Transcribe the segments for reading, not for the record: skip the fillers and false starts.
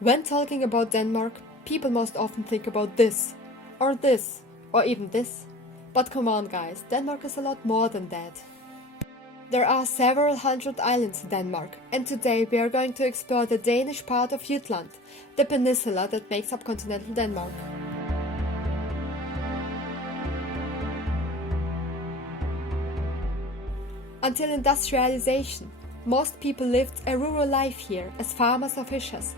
When talking about Denmark, people most often think about this, or even this. But come on guys, Denmark is a lot more than that. There are several hundred islands in Denmark, and today we are going to explore the Danish part of Jutland, the peninsula that makes up continental Denmark. Until industrialization, most people lived a rural life here as farmers or fishers.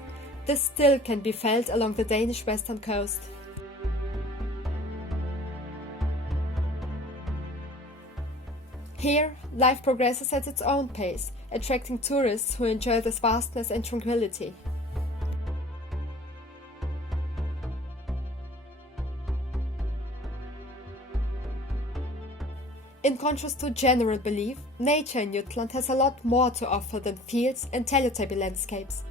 This still can be felt along the Danish western coast. Here, life progresses at its own pace, attracting tourists who enjoy this vastness and tranquility. In contrast to general belief, nature in Jutland has a lot more to offer than fields and Teletubby landscapes.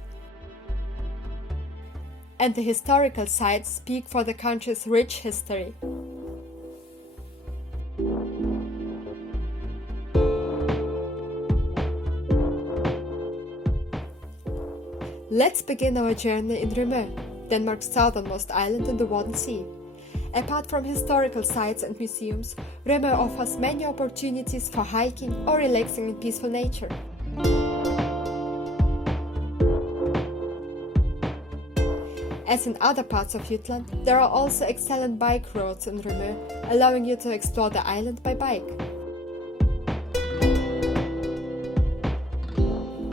And the historical sites speak for the country's rich history. Let's begin our journey in Rømø, Denmark's southernmost island in the Wadden Sea. Apart from historical sites and museums, Rømø offers many opportunities for hiking or relaxing in peaceful nature. As in other parts of Jutland, there are also excellent bike roads in Rømø, allowing you to explore the island by bike.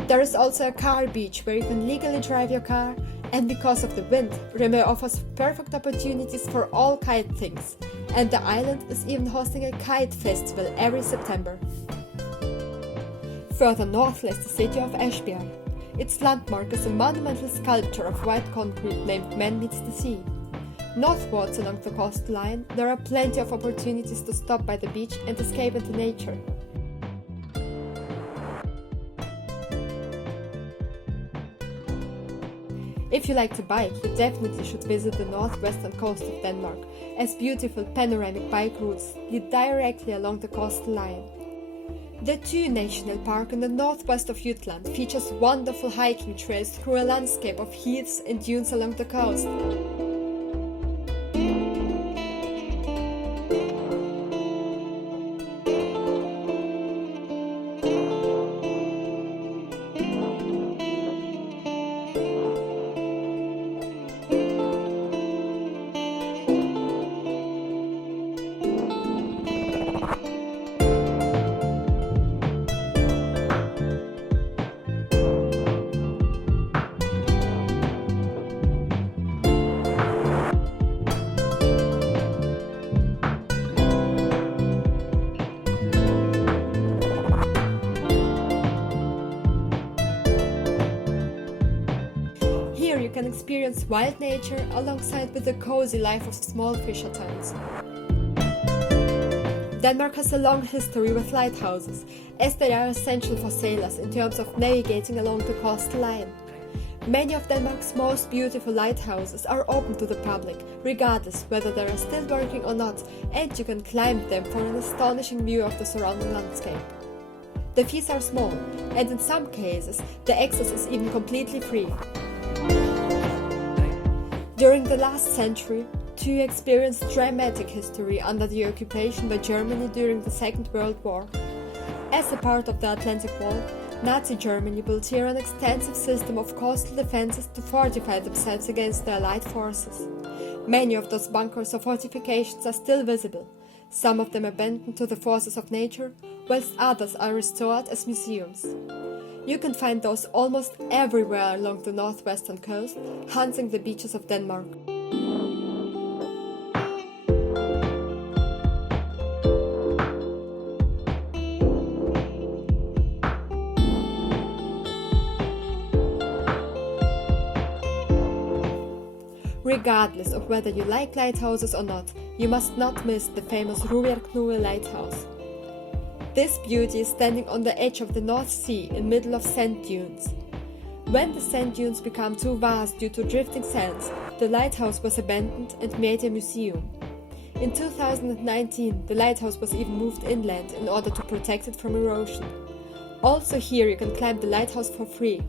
There is also a car beach where you can legally drive your car, and because of the wind, Rømø offers perfect opportunities for all kite things, and the island is even hosting a kite festival every September. Further north lies the city of Esbjerg. Its landmark is a monumental sculpture of white concrete named Man Meets the Sea. Northwards along the coastline, there are plenty of opportunities to stop by the beach and escape into nature. If you like to bike, you definitely should visit the northwestern coast of Denmark, as beautiful panoramic bike routes lead directly along the coastline. The Thy National Park in the northwest of Jutland features wonderful hiking trails through a landscape of heaths and dunes along the coast. You can experience wild nature alongside with the cozy life of small fisher towns. Denmark has a long history with lighthouses, as they are essential for sailors in terms of navigating along the coastline. Many of Denmark's most beautiful lighthouses are open to the public, regardless whether they are still working or not, and you can climb them for an astonishing view of the surrounding landscape. The fees are small, and in some cases, the access is even completely free. During the last century, Thy experienced dramatic history under the occupation by Germany during the Second World War. As a part of the Atlantic Wall, Nazi Germany built here an extensive system of coastal defenses to fortify themselves against the Allied forces. Many of those bunkers or fortifications are still visible, some of them abandoned to the forces of nature, whilst others are restored as museums. You can find those almost everywhere along the northwestern coast, haunting the beaches of Denmark. Regardless of whether you like lighthouses or not, you must not miss the famous Knude Lighthouse. This beauty is standing on the edge of the North Sea in middle of sand dunes. When the sand dunes became too vast due to drifting sands, the lighthouse was abandoned and made a museum. In 2019, the lighthouse was even moved inland in order to protect it from erosion. Also here you can climb the lighthouse for free.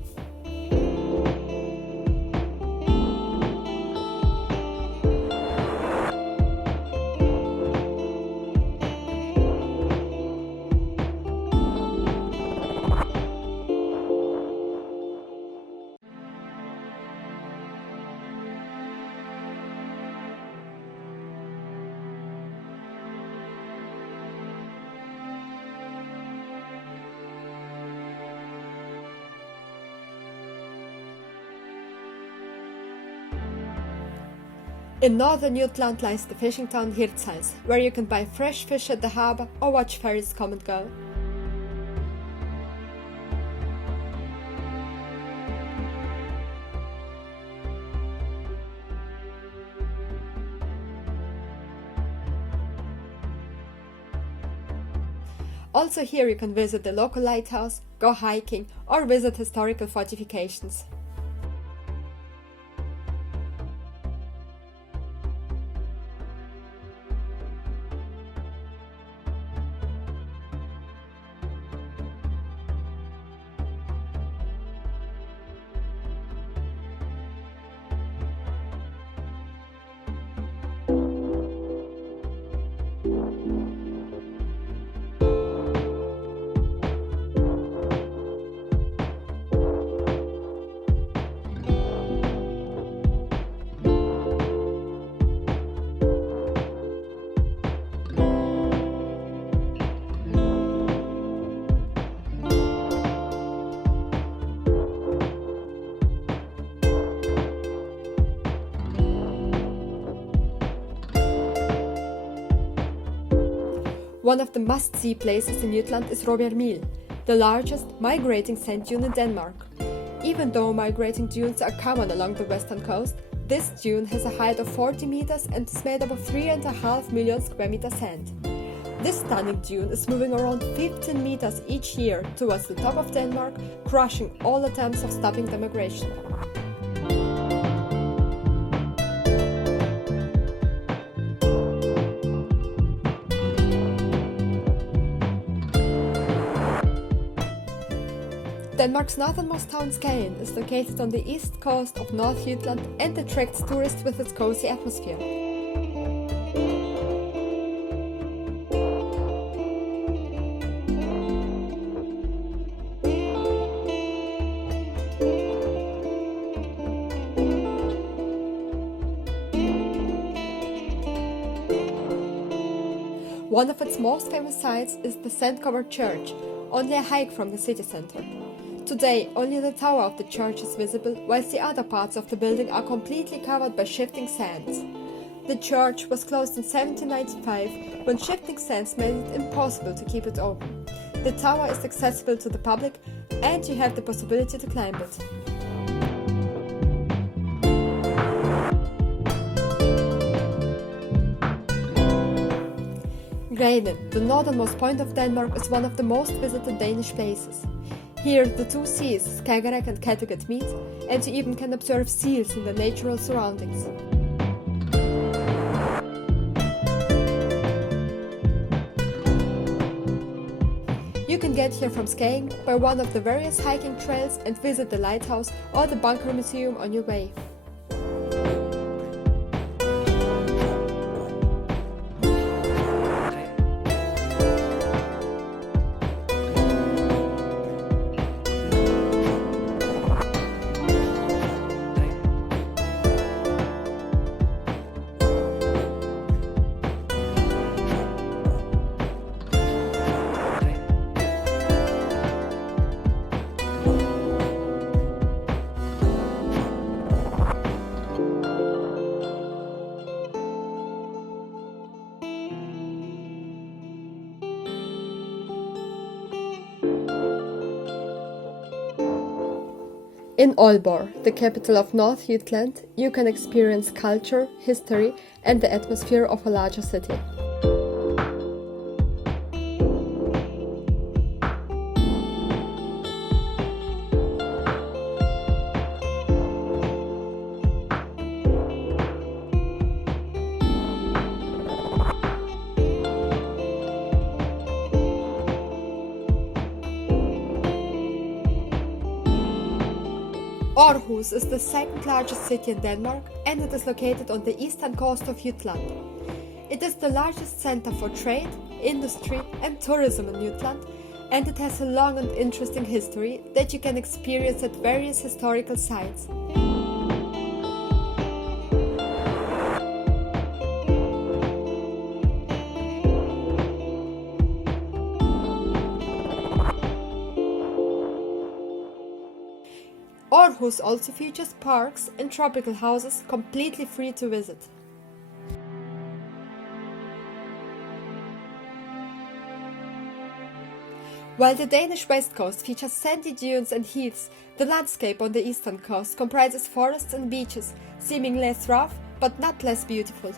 In northern Jutland lies the fishing town Hirtshals, where you can buy fresh fish at the harbour or watch ferries come and go. Also here you can visit the local lighthouse, go hiking or visit historical fortifications. One of the must-see places in Jutland is Råbjerg Mile, the largest migrating sand dune in Denmark. Even though migrating dunes are common along the western coast, this dune has a height of 40 meters and is made up of 3.5 million square meter sand. This stunning dune is moving around 15 meters each year towards the top of Denmark, crushing all attempts of stopping the migration. Denmark's northernmost town Skagen is located on the east coast of North Jutland and attracts tourists with its cozy atmosphere. One of its most famous sites is the sand-covered church, only a hike from the city center. Today, only the tower of the church is visible, whilst the other parts of the building are completely covered by shifting sands. The church was closed in 1795 when shifting sands made it impossible to keep it open. The tower is accessible to the public and you have the possibility to climb it. Grenen, the northernmost point of Denmark, is one of the most visited Danish places. Here, the two seas, Skagen and Kattegat, meet, and you even can observe seals in their natural surroundings. You can get here from Skagen by one of the various hiking trails and visit the Lighthouse or the Bunker Museum on your way. In Aalborg, the capital of North Jutland, you can experience culture, history and the atmosphere of a larger city. Aarhus is the second largest city in Denmark and it is located on the eastern coast of Jutland. It is the largest center for trade, industry and tourism in Jutland, and it has a long and interesting history that you can experience at various historical sites. Aarhus also features parks and tropical houses completely free to visit. While the Danish west coast features sandy dunes and heaths, the landscape on the eastern coast comprises forests and beaches, seeming less rough but not less beautiful.